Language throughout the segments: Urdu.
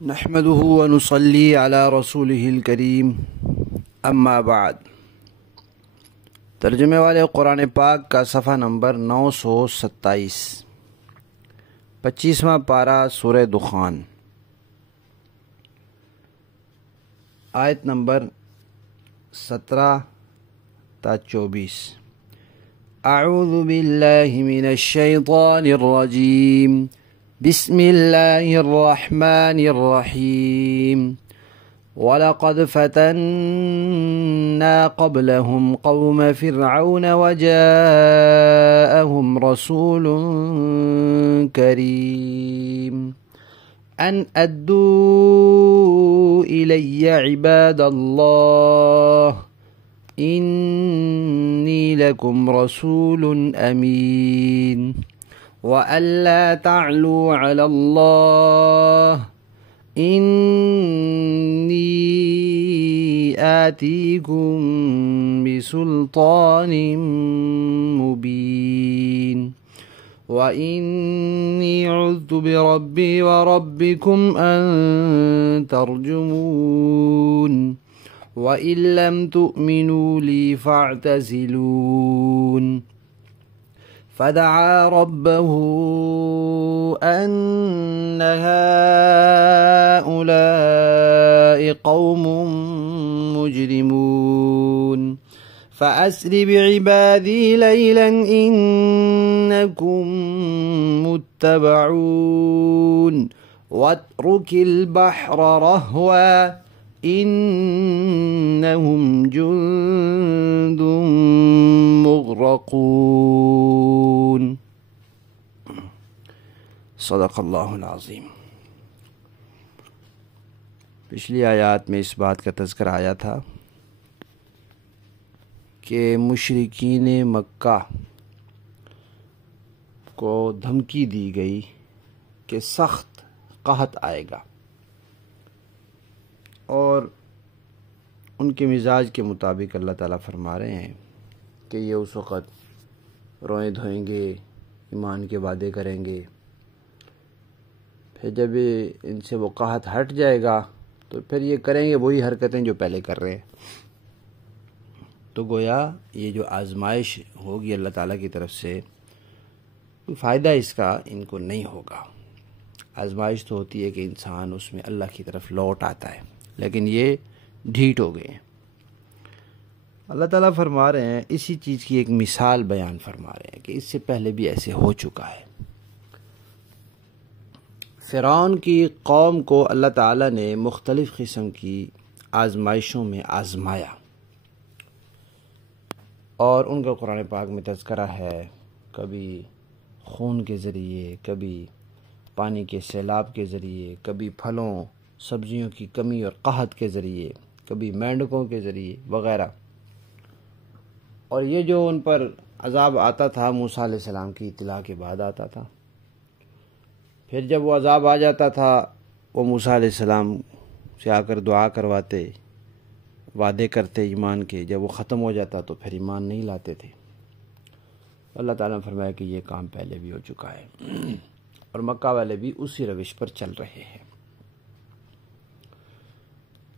نحمده ونصلي على رسوله الکریم اما بعد۔ ترجمے والے قرآن پاک کا صفحہ نمبر 927، 25واں پارہ سورہ دخان، آیت نمبر 17 تا 24۔ اعوذ باللہ من الشیطان الرجیم، بسم اللہ الرحمن الرحیم۔ وَلَقَدْ فَتَنَّا قَبْلَهُمْ قَوْمَ فِرْعَوْنَ وَجَاءَهُمْ رَسُولٌ كَرِيمٌ أَنْ أَدُّوا إِلَيَّ عِبَادَ اللَّهِ إِنِّي لَكُمْ رَسُولٌ أَمِينٌ وَأَلَّا تَعْلُوا عَلَى اللَّهِ إِنِّي آتِيكُم بِسُلْطَانٍ مُبِينٍ وَإِنِّي عُذْتُ بِرَبِّي وَرَبِّكُمْ أَن تَرْجُمُونِ وَإِن لَّمْ تُؤْمِنُوا لِي فَاعْتَزِلُونِ۔ فدعا ربه أن هؤلاء قوم مجرمون فأسر بعبادي ليلا إنكم متبعون واترك البحر رهوا إنهم جند مغرقون۔ صدق اللہ العظیم۔ پچھلی آیات میں اس بات کا تذکرہ آیا تھا کہ مشرکین مکہ کو دھمکی دی گئی کہ سخت قحط آئے گا، اور ان کے مزاج کے مطابق اللہ تعالیٰ فرما رہے ہیں کہ یہ اس وقت روئیں دھوئیں گے، ایمان کے وعدے کریں گے، پھر جب ان سے وہ قحط ہٹ جائے گا تو پھر یہ کریں گے وہی حرکتیں جو پہلے کر رہے ہیں۔ تو گویا یہ جو آزمائش ہوگی اللہ تعالیٰ کی طرف سے، کوئی فائدہ اس کا ان کو نہیں ہوگا۔ آزمائش تو ہوتی ہے کہ انسان اس میں اللہ کی طرف لوٹ آتا ہے، لیکن یہ ڈھیٹ ہو گئے ہیں۔ اللہ تعالیٰ فرما رہے ہیں، اسی چیز کی ایک مثال بیان فرما رہے ہیں کہ اس سے پہلے بھی ایسے ہو چکا ہے۔ فرعون کی قوم کو اللہ تعالیٰ نے مختلف قسم کی آزمائشوں میں آزمایا، اور ان کا قرآن پاک میں تذکرہ ہے، کبھی خون کے ذریعے، کبھی پانی کے سیلاب کے ذریعے، کبھی پھلوں سبزیوں کی کمی اور قحط کے ذریعے، کبھی مینڈکوں کے ذریعے وغیرہ۔ اور یہ جو ان پر عذاب آتا تھا موسیٰ علیہ السلام کی اطلاع کے بعد آتا تھا۔ پھر جب وہ عذاب آ جاتا تھا، وہ موسیٰ علیہ السلام سے آ کر دعا کرواتے، وعدے کرتے ایمان کے، جب وہ ختم ہو جاتا تو پھر ایمان نہیں لاتے تھے۔ اللہ تعالیٰ نے فرمایا کہ یہ کام پہلے بھی ہو چکا ہے، اور مکہ والے بھی اسی روش پر چل رہے ہیں۔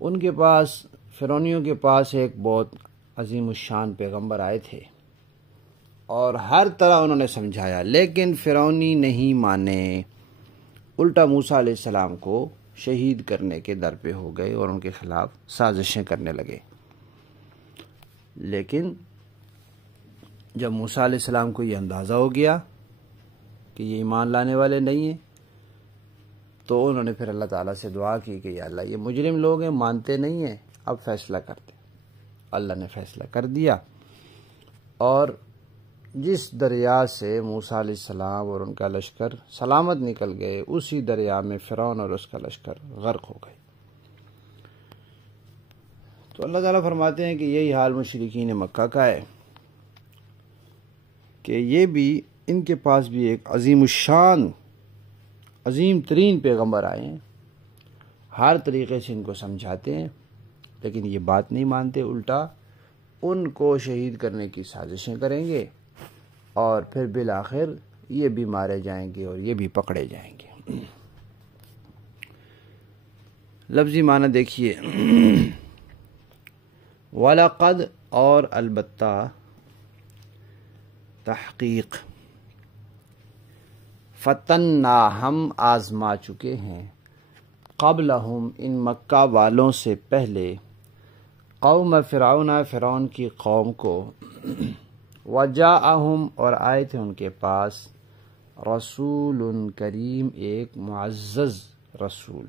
ان کے پاس، فرعونیوں کے پاس ایک بہت عظیم الشان پیغمبر آئے تھے، اور ہر طرح انہوں نے سمجھایا، لیکن فرعونی نہیں مانے، الٹا موسیٰ علیہ السلام کو شہید کرنے کے در پہ ہو گئے اور ان کے خلاف سازشیں کرنے لگے۔ لیکن جب موسیٰ علیہ السلام کو یہ اندازہ ہو گیا کہ یہ ایمان لانے والے نہیں ہیں، تو انہوں نے پھر اللہ تعالیٰ سے دعا کی کہ یا اللہ، یہ مجرم لوگ ہیں، مانتے نہیں ہیں، اب فیصلہ کرتے۔ اللہ نے فیصلہ کر دیا، اور جس دریا سے موسیٰ علیہ السلام اور ان کا لشکر سلامت نکل گئے، اسی دریا میں فرعون اور اس کا لشکر غرق ہو گئے۔ تو اللہ تعالیٰ فرماتے ہیں کہ یہی حال مشرکین مکہ کا ہے، کہ یہ بھی، ان کے پاس بھی ایک عظیم الشان، عظیم ترین پیغمبر آئے ہیں، ہر طریقے سے ان کو سمجھاتے ہیں، لیکن یہ بات نہیں مانتے، الٹا ان کو شہید کرنے کی سازشیں کریں گے، اور پھر بالآخر یہ بھی مارے جائیں گے اور یہ بھی پکڑے جائیں گے۔ لفظی معنی دیکھیے، وَلَقَدْ اور البتہ، تحقیق، فتنّا ہم آزما چکے ہیں، قبلہم ان مکہ والوں سے پہلے، قوم فرعون فرعون کی قوم کو، وجاءہم اور آئے تھے ان کے پاس، رسول کریم ایک معزز رسول،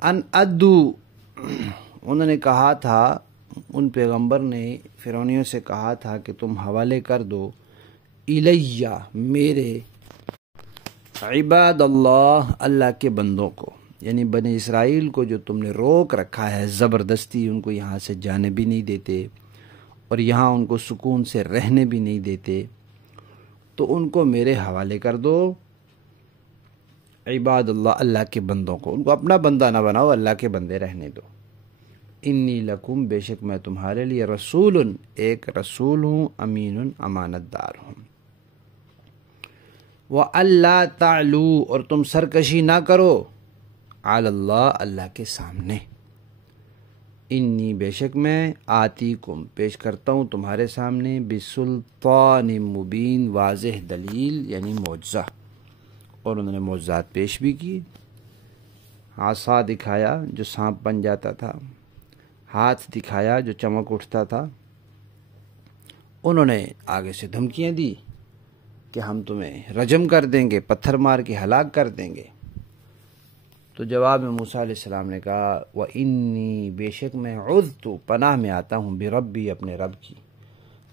ان ادو انہوں نے کہا تھا، ان پیغمبر نے فرعونیوں سے کہا تھا کہ تم حوالے کر دو، الیہ میرے، عباد اللہ اللہ کے بندوں کو، یعنی بنی اسرائیل کو جو تم نے روک رکھا ہے زبردستی، ان کو یہاں سے جانے بھی نہیں دیتے اور یہاں ان کو سکون سے رہنے بھی نہیں دیتے، تو ان کو میرے حوالے کر دو، عباد اللہ اللہ کے بندوں کو، ان کو اپنا بندہ نہ بناؤ، اللہ کے بندے رہنے دو، انی لکم بے شک میں تمہارے لیے رسول ایک رسول ہوں، امین امانت دار ہوں، وَأَلَّا تَعْلُوا اور تم سرکشی نہ کرو، علی اللہ اللہ کے سامنے، انی بے شک میں آتیکم پیش کرتا ہوں تمہارے سامنے، بسلطان مبین واضح دلیل یعنی معجزہ، اور انہوں نے معجزات پیش بھی کی، عصا دکھایا جو سانپ بن جاتا تھا، ہاتھ دکھایا جو چمک اٹھتا تھا، انہوں نے آگے سے دھمکیاں دی کہ ہم تمہیں رجم کر دیں گے، پتھر مار کے ہلاک کر دیں گے، تو جواب میں موسیٰ علیہ السلام نے کہا، وَإِنِّي بے شک میں عُذْتُ پناہ میں آتا ہوں، بربی اپنے رب کی،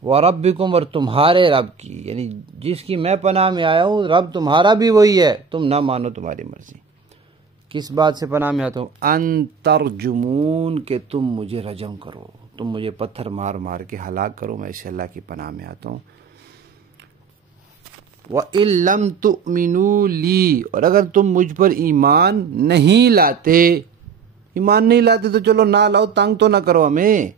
وَرَبِّكُمْ اور تمہارے رب کی، یعنی جس کی میں پناہ میں آیا ہوں رب تمہارا بھی وہی ہے، تم نہ مانو تمہاری مرضی۔ کس بات سے پناہ میں آتا ہوں؟ ان ترجمون کہ تم مجھے رجم کرو، تم مجھے پتھر مار مار کے ہلاک کرو، میں اسے اللہ کی پناہ میں آتا ہوں۔ وَإِن لَّمْ تُؤْمِنُوا لِي اور اگر تم مجھ پر ایمان نہیں لاتے تو چلو نہ لاؤ، تنگ تو نہ کرو ہمیں،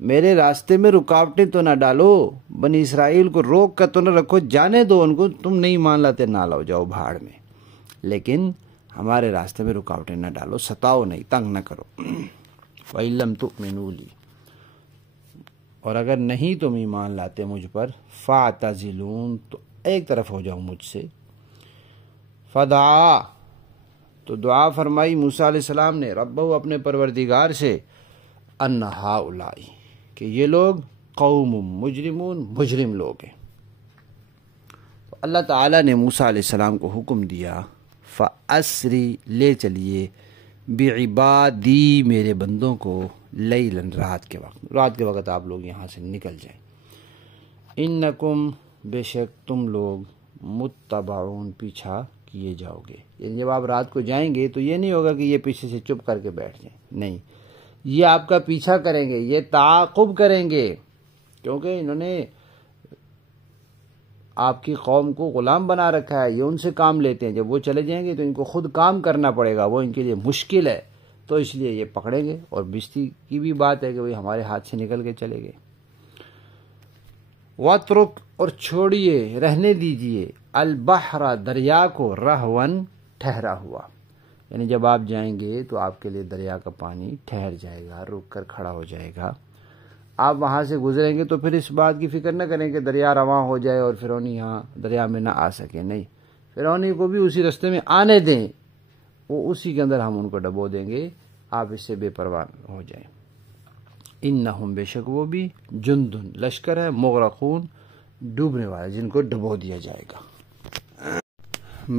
میرے راستے میں رکاوٹیں تو نہ ڈالو، بنی اسرائیل کو روک کر تو نہ رکھو، جانے دو ان کو، تم نہیں مان لاتے نہ لاؤ، جاؤ بھاڑ میں، لیکن ہمارے راستے میں رکاوٹیں نہ ڈالو، ستاؤ نہیں، تنگ نہ کرو۔ وَإِن لَّمْ تُؤْمِنُوا لِي اور اگر نہیں تم ایمان لاتے مجھ پر، فَاعْتَزِلُونَ تو ایک طرف ہو جاؤ مجھ سے، فدعا تو دعا فرمائی موسیٰ علیہ السلام نے، ربہ اپنے پروردگار سے، ان ہؤلاء کہ یہ لوگ قوم مجرمون مجرم لوگ ہیں، تو اللہ تعالیٰ نے موسیٰ علیہ السلام کو حکم دیا، فَأَسْرِ لے چلیے، بعبادی میرے بندوں کو، لیلاً رات کے وقت آپ لوگ یہاں سے نکل جائیں، انکم بے شک تم لوگ، متبعون پیچھا کیے جاؤ گے، یعنی جب آپ رات کو جائیں گے تو یہ نہیں ہوگا کہ یہ پیچھے سے چپ کر کے بیٹھ جائیں، نہیں، یہ آپ کا پیچھا کریں گے، یہ تعاقب کریں گے، کیونکہ انہوں نے آپ کی قوم کو غلام بنا رکھا ہے، یہ ان سے کام لیتے ہیں، جب وہ چلے جائیں گے تو ان کو خود کام کرنا پڑے گا، وہ ان کے لیے مشکل ہے، تو اس لیے یہ پکڑیں گے، اور بستی کی بھی بات ہے کہ وہ ہمارے ہاتھ سے نکل کے چلے گئے۔ وَاتْرُکْ اور چھوڑیے، رہنے دیجئے، البحر دریا کو، رہون ٹھہرا ہوا، یعنی جب آپ جائیں گے تو آپ کے لیے دریا کا پانی ٹھہر جائے گا، رک کر کھڑا ہو جائے گا، آپ وہاں سے گزریں گے تو پھر اس بات کی فکر نہ کریں کہ دریا رواں ہو جائے اور فرعونی یہاں دریا میں نہ آ سکے، نہیں، فرعونی کو بھی اسی راستے میں آنے دیں، وہ اسی کے اندر ہم ان کو ڈبو دیں گے، آپ اس سے بے پرواہ ہو جائیں۔ انہم بے شک وہ بھی، جندن لشکر ہے، مغرقون ڈوبنے والے، جن کو ڈبو دیا جائے گا۔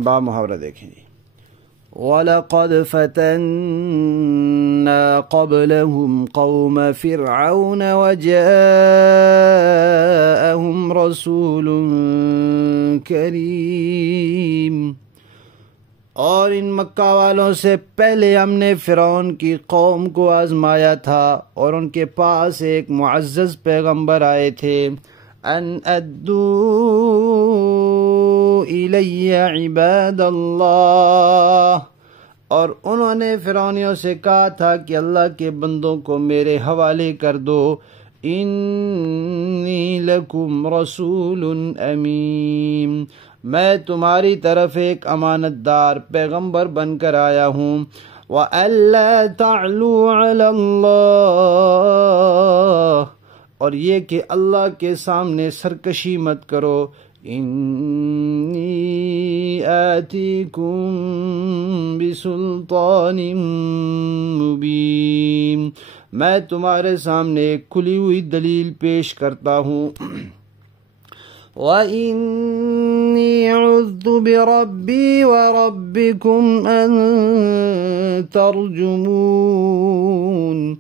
با محاورہ دیکھیں جی، وَلَقَدْ فَتَنَّا قَبْلَهُمْ قَوْمَ فِرْعَوْنَ وَجَاءَهُمْ رَسُولٌ كَرِيمٌ اور ان مکہ والوں سے پہلے ہم نے فرعون کی قوم کو آزمایا تھا، اور ان کے پاس ایک معزز پیغمبر آئے تھے، ان ادّوا الی عباد اللہ اور انہوں نے فرعونیوں سے کہا تھا کہ اللہ کے بندوں کو میرے حوالے کر دو، انی لکم رسول امین میں تمہاری طرف ایک امانت دار پیغمبر بن کر آیا ہوں۔ وَأَلَّا تَعْلُوا عَلَى اللَّهِ، اور یہ کہ اللہ کے سامنے سرکشی مت کرو۔ انی آتیکم بسلطان مبین، میں تمہارے سامنے ایک کھلی ہوئی دلیل پیش کرتا ہوں۔ وَإِنِّي عُذْتُ بِرَبِّي وَرَبِّكُمْ أَن تَرْجُمُونِ،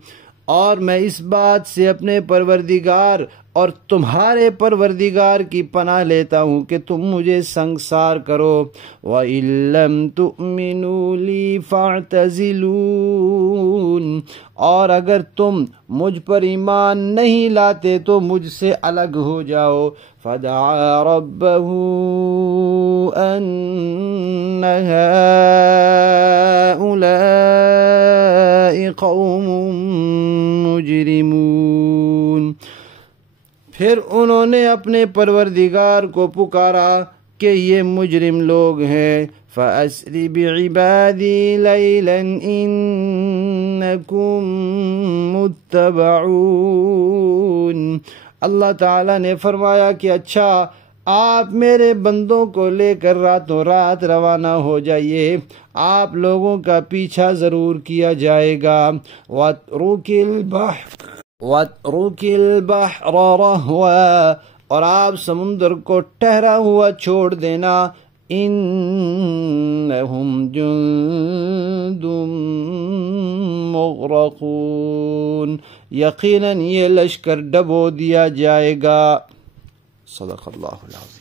اور میں اس بات سے اپنے پروردگار اور تمہارے پروردگار کی پناہ لیتا ہوں کہ تم مجھے سنگسار کرو۔ وَإِن لَّمْ تُؤْمِنُوا لِي فَاعْتَزِلُونِ، اور اگر تم مجھ پر ایمان نہیں لاتے تو مجھ سے الگ ہو جاؤ۔ فَدَعَا رَبَّهُ أَنَّ هَٰؤُلَاءِ قَوْمٌ مُجْرِمُونَ، پھر انہوں نے اپنے پروردگار کو پکارا کہ یہ مجرم لوگ ہیں۔ فَأَسْرِ بِعِبَادِي لَيْلًا إِنَّكُمْ مُتَّبَعُونَ، اللہ تعالیٰ نے فرمایا کہ اچھا آپ میرے بندوں کو لے کر راتوں رات روانہ ہو جائیے، آپ لوگوں کا پیچھا ضرور کیا جائے گا۔ وَاتْرُكِ الْبَحْرَ رَهْوًا، اور آپ سمندر کو ٹھہرا ہوا چھوڑ دینا۔ إِنَّهُمْ جُنْدٌ مُغْرَقُونَ، یقیناً یہ لشکر ڈبو دیا جائے گا۔ صدق اللہ العظیم۔